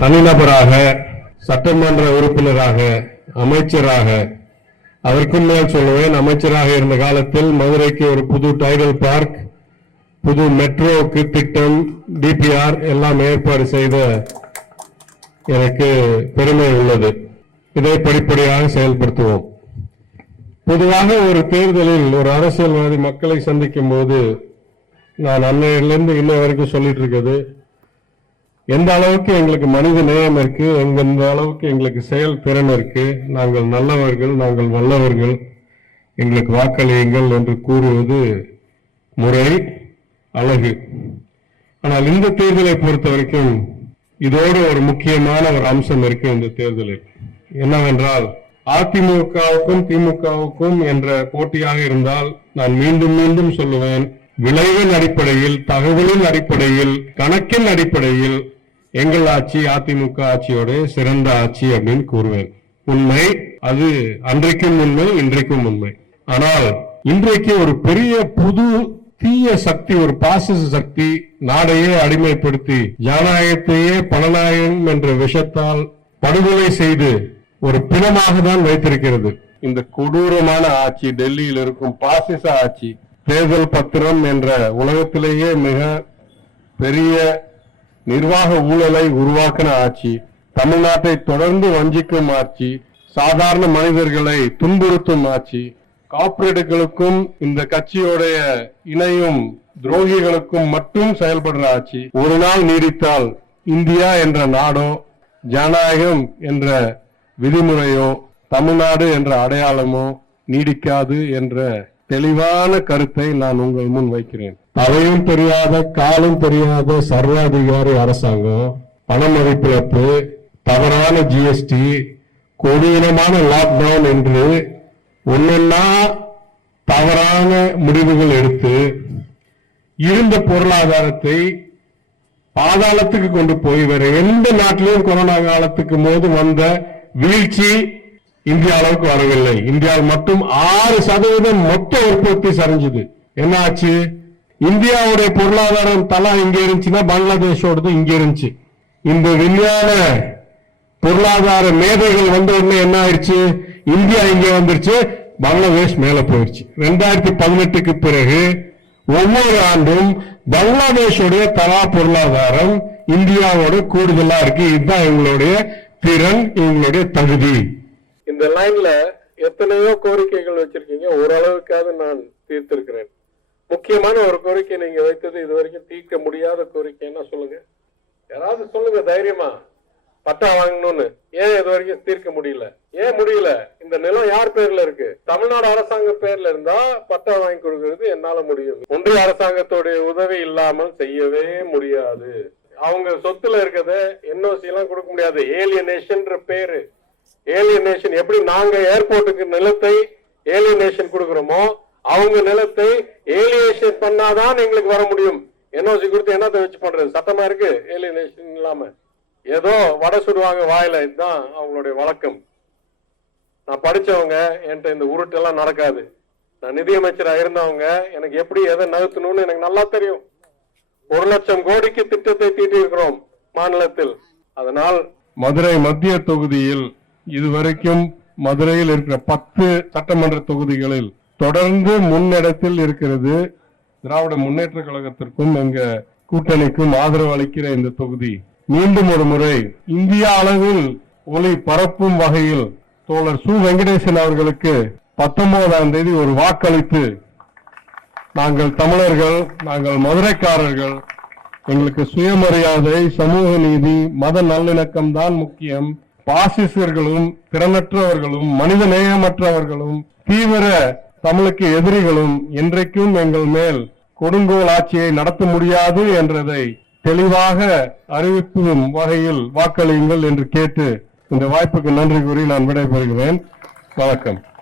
தனிநபராக சட்டமன்ற உறுப்பினராக அமைச்சராக அதற்கும் மேல் சொல்லுவேன் அமைச்சராக இருந்த காலத்தில் மதுரைக்கு ஒரு புது டைடல் பார்க் புது மெட்ரோக்கு திட்டம் டிபிஆர் எல்லாம் ஏற்பாடு செய்த எனக்கு பெருமை உள்ளது. இதை படிப்படியாக செயல்படுத்துவோம். பொதுவாக ஒரு தேர்தலில் ஒரு அரசியல்வாதி மக்களை சந்திக்கும் போது நான் அன்னையிலிருந்து இன்ன வரைக்கும் சொல்லிட்டு இருக்குது எந்த அளவுக்கு எங்களுக்கு மனித நேயம் இருக்கு எங்க எந்த அளவுக்கு எங்களுக்கு செயல் திறன் இருக்கு நாங்கள் நல்லவர்கள் நாங்கள் வல்லவர்கள் எங்களுக்கு வாக்களியுங்கள் என்று கூறுவது முறை அழகு. ஆனால் இந்த தேர்தலை பொறுத்த வரைக்கும் இதோடு ஒரு முக்கியமான ஒரு அம்சம் இருக்கு இந்த தேர்தலில். என்னவென்றால் அதிமுகவுக்கும் திமுகவுக்கும் என்ற போட்டியாக இருந்தால் நான் மீண்டும் மீண்டும் சொல்லுவேன் விளைவின் அடிப்படையில் தகவலின் அடிப்படையில் கணக்கின் அடிப்படையில் எங்கள் ஆட்சி அதிமுக ஆட்சியோட சிறந்த ஆட்சி அப்படின்னு கூறுவேன். உண்மை அது அன்றைக்கும் உண்மை இன்றைக்கும் உண்மை. ஆனால் இன்றைக்கு ஒரு பெரிய புது தீய சக்தி ஒரு பாசிச சக்தி நாடையே அடிமைப்படுத்தி ஜனநாயகத்தையே பணநாயகம் என்ற விஷத்தால் படுகொலை செய்து ஒரு பிணமாக தான் வைத்திருக்கிறது. இந்த கொடூரமான ஆட்சி டெல்லியில் இருக்கும் பாசிச ஆட்சி தேர்தல் பத்திரம் என்ற உலகத்திலேயே மிக பெரிய நிர்வாக ஊழலை உருவாக்கின ஆட்சி தமிழ்நாட்டை தொடர்ந்து வஞ்சிக்கும் ஆட்சி சாதாரண மனிதர்களை துன்புறுத்தும் ஆட்சி கார்ப்பரேட்டுகளுக்கும் இந்த கட்சியோடைய இணையும் துரோகிகளுக்கும் மட்டும் செயல்படுற ஆட்சி ஒரு நாள் நீடித்தால் இந்தியா என்ற நாடோ ஜனநாயகம் என்ற விதிமுறையோ தமிழ்நாடு என்ற அடையாளமோ நீடிக்காது என்ற தெளிவான கருத்தை நான் உங்கள் முன் வைக்கிறேன். அவையும் தெரியாத காலும் தெரியாத சர்வாதிகாரி அரசாங்கம் பண மதிப்பிழப்பு தவறான ஜிஎஸ்டி கொடூரமான லாக்டவுன் என்று ஒன்னொன்னா தவறான முடிவுகள் எடுத்து இருந்த பொருளாதாரத்தை பாதாளத்துக்கு கொண்டு போய் வேற எந்த நாட்டிலும் கொரோனா காலத்துக்கு போது வந்த வீழ்ச்சி இந்திய அளவுக்கு வரவில்லை. இந்தியாவில் மட்டும் ஆறு சதவீதம் மொத்த உற்பத்தி சரிஞ்சது. என்ன ஆச்சு? இந்தியாவுடைய பொருளாதாரம் தலா இங்க இருந்துச்சுன்னா பங்களாதேஷோடது இங்க இருந்துச்சு. இந்த விஞ்ஞான பொருளாதார மேதைகள் வந்த உடனே என்ன ஆயிடுச்சு? இந்தியா இங்க வந்துருச்சு பங்களாதேஷ் மேல போயிடுச்சு ரெண்டாயிரத்தி பதினெட்டுக்கு பிறகு ஒவ்வொரு ஆண்டும் பங்களாதேஷோடைய தலா பொருளாதாரம் இந்தியாவோட கூடுதலா இருக்கு. இதுதான் இவங்களுடைய திறன் இவங்களுடைய தகுதி. இந்த லைன்ல எத்தனையோ கோரிக்கைகள் வச்சிருக்கீங்க. ஓரளவுக்காவது நான் தீர்த்திருக்கிறேன். முக்கியமான ஒரு கோரிக்கை நீங்க வைத்தது இது வரைக்கும் தீர்க்க முடியாத கோரிக்கை என்ன சொல்லுங்க. யாராவது சொல்லுங்க தைரியமா. பட்டா வாங்கணும்னு. ஏன் இது வரைக்கும் தீர்க்க முடியல? ஏன் முடியல? இந்த நிலம் யார் பேர்ல இருக்கு? தமிழ்நாடு அரசாங்க பேர்ல இருந்தா பட்டா வாங்கி கொடுக்கறது என்னால முடியும். ஒன்றிய அரசாங்கத்துடைய உதவி இல்லாமல் செய்யவே முடியாது. அவங்க சொத்துல இருக்கிறத என்ஓசி எல்லாம் கொடுக்க முடியாது. ஏலியனேஷன்ற பேரு. ஏலியனேஷன் எப்படி நாங்க ஏர்போர்ட்டுக்கு நிலத்தை ஏலியனேஷன் கொடுக்குறோமோ அவங்க நிலத்தை ஏலியேஷன் பண்ணாதான் எங்களுக்கு வர முடியும். என்ஓசி கொடுத்து என்னத்தை வச்சு பண்றது? சட்டமா இருக்கு? ஏலியனேஷன் இல்லாம. ஏதோ வடை சுடுவாங்க வாயில. இதுதான் அவங்களுடைய வழக்கம். நான் படிச்சவங்க என்கிட்ட இந்த உருட்டெல்லாம் நடக்காது. நான் நிதியமைச்சரா இருந்தவங்க எனக்கு எப்படி எதை நகர்த்தணும்னு எனக்கு நல்லா தெரியும். ஒரு லட்சம் கோடிக்கு திட்டத்தை தீட்டி இருக்கிறோம் மாநிலத்தில். அதனால் மதுரை மத்திய தொகுதியில் இதுவரைக்கும் மதுரையில் இருக்கிற பத்து சட்டமன்ற தொகுதிகளில் தொடர்ந்து முன்னிடத்தில் இருக்கிறது. திராவிட முன்னேற்ற கழகத்திற்கும் எங்க கூட்டணிக்கும் ஆதரவு அளிக்கிற இந்த தொகுதி மீண்டும் ஒரு முறை இந்தியா அளவில் ஒளி பரப்பும் வகையில் தோழர் சு. வெங்கடேசன் அவர்களுக்கு பத்தொன்பதாம் தேதி ஒரு வாக்களித்து நாங்கள் தமிழர்கள் நாங்கள் மதுரைக்காரர்கள் எங்களுக்கு சுயமரியாதை சமூக நீதி மத நல்லிணக்கம் தான் முக்கியம். பாசிசர்களும் திறனற்றவர்களும் மனித நேயமற்றவர்களும் தீவிர தமிழுக்கு எதிரிகளும் இன்றைக்கும் எங்கள் மேல் கொடுங்கோல் ஆட்சியை நடத்த முடியாது என்றதை தெளிவாக அறிவிக்கும் வகையில் வாக்களியுங்கள் என்று கேட்டு இந்த வாய்ப்புக்கு நன்றி கூறி நான் விடைபெறுகிறேன். வணக்கம்.